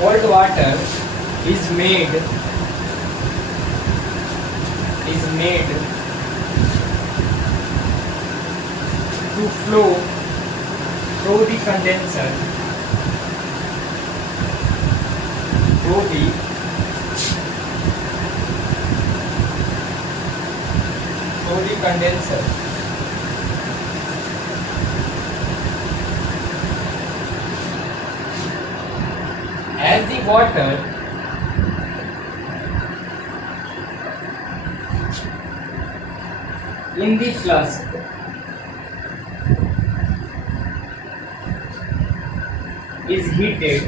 cold water is made to flow through the condenser as the water in the flask is heated,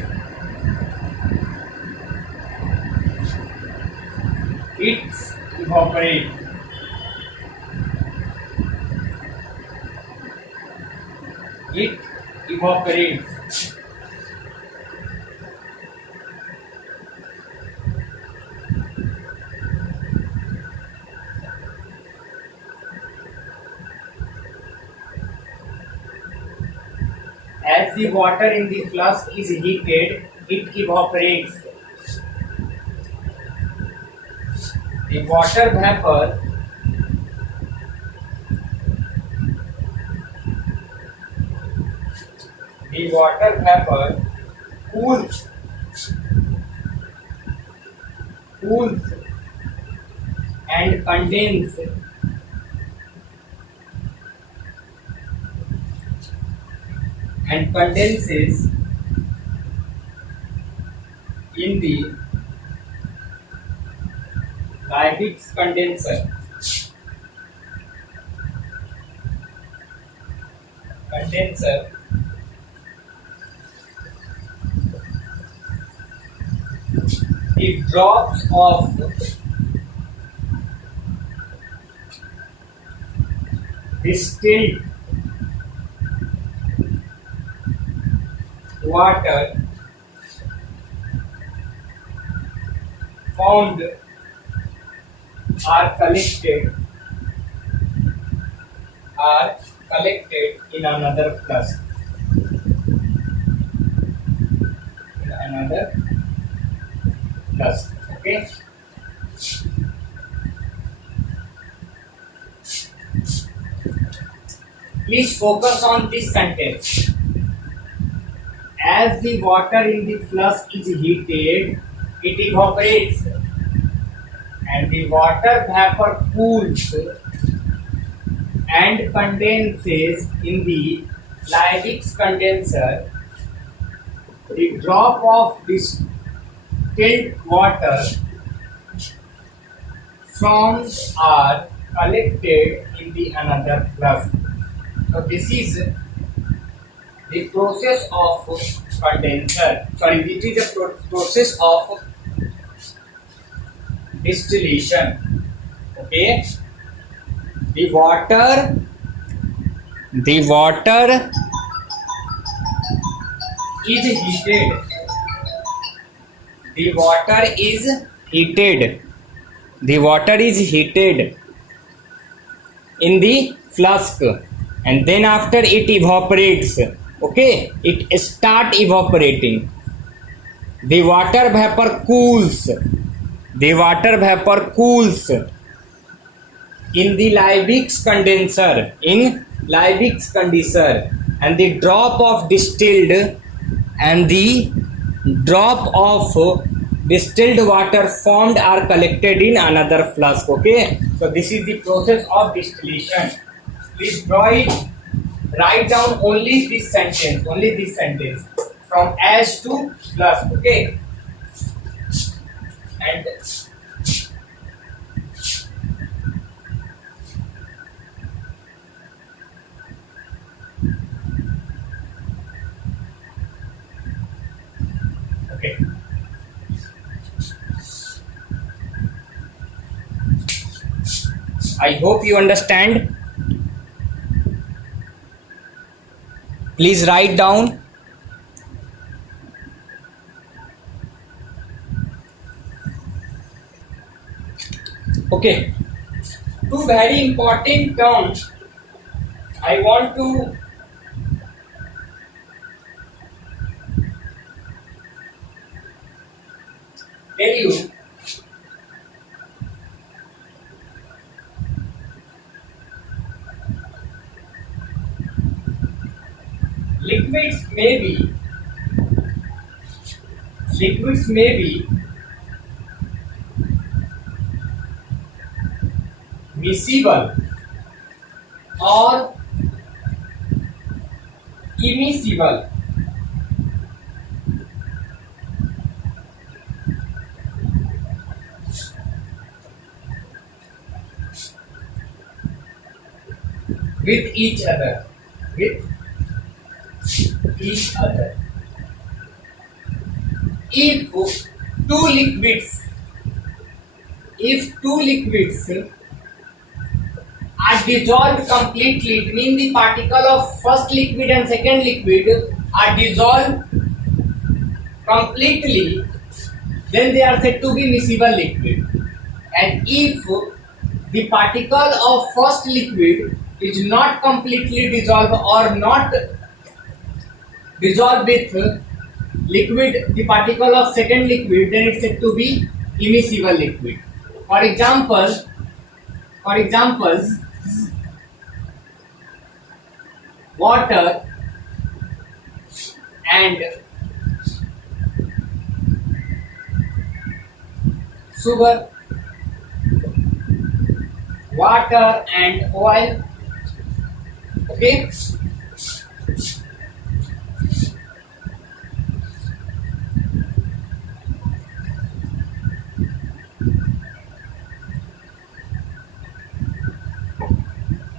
it evaporates. It evaporates. As the water in the flask is heated, it evaporates. The water vapor cools and condenses in the Liebig's condenser. The drops of distilled water formed are collected in another flask. Okay. Please focus on this sentence. As the water in the flask is heated, it evaporates, and the water vapor cools and condenses in the Liebig's condenser. The drop of distilled water forms are collected in the another flask. So this is the process of condenser. It is the process of distillation. Okay. The water is heated. The water is heated in the flask, and then after it evaporates. Okay, it start evaporating. The water vapor cools. In the Liebig's condenser. And the drop of distilled water formed are collected in another flask. Okay, so this is the process of distillation. Please draw it. Write down only this sentence from ash to flask. Okay, and okay. I hope you understand. Please write down. Okay. Two very important terms I want to tell you liquids may be miscible or immiscible. With each other. If two liquids are dissolved completely, it means the particle of first liquid and second liquid are dissolved completely, then they are said to be miscible liquid. And if the particle of first liquid is not completely dissolved or not dissolved with liquid, the particle of second liquid, then it's said to be immiscible liquid. For example, water and sugar, water and oil. Okay.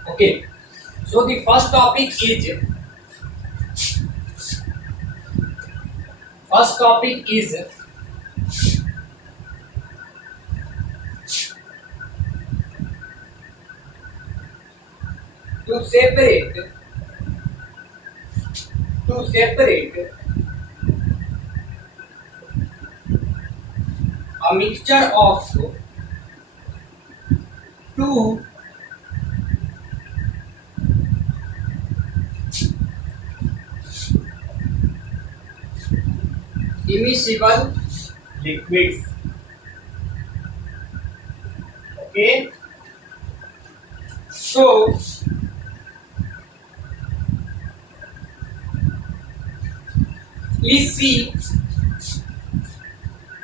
Okay. So the first topic is to separate a mixture of two immiscible liquids. Okay. So please see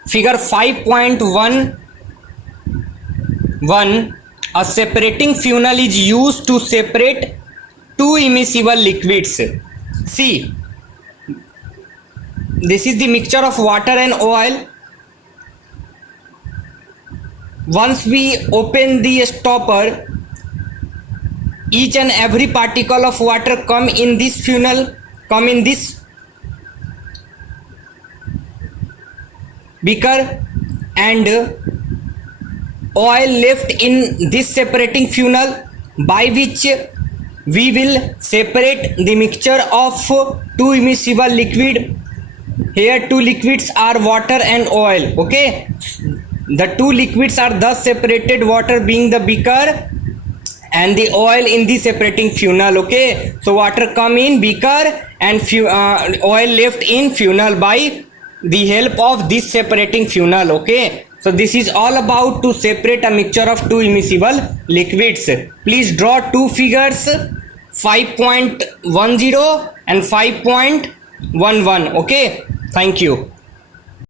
figure 5.11. A separating funnel is used to separate two immiscible liquids. See, this is the mixture of water and oil. Once we open the stopper, each and every particle of water come in this funnel, come in this beaker, and oil left in this separating funnel, by which we will separate the mixture of two immiscible liquid. Here two liquids are water and oil. Okay, the two liquids are thus separated, water being the beaker and the oil in the separating funnel. Okay, so water come in beaker and oil left in funnel by the help of this separating funnel. Okay, so this is all about to separate a mixture of two immiscible liquids. Please draw two figures, 5.10 and 5.11. Okay, thank you.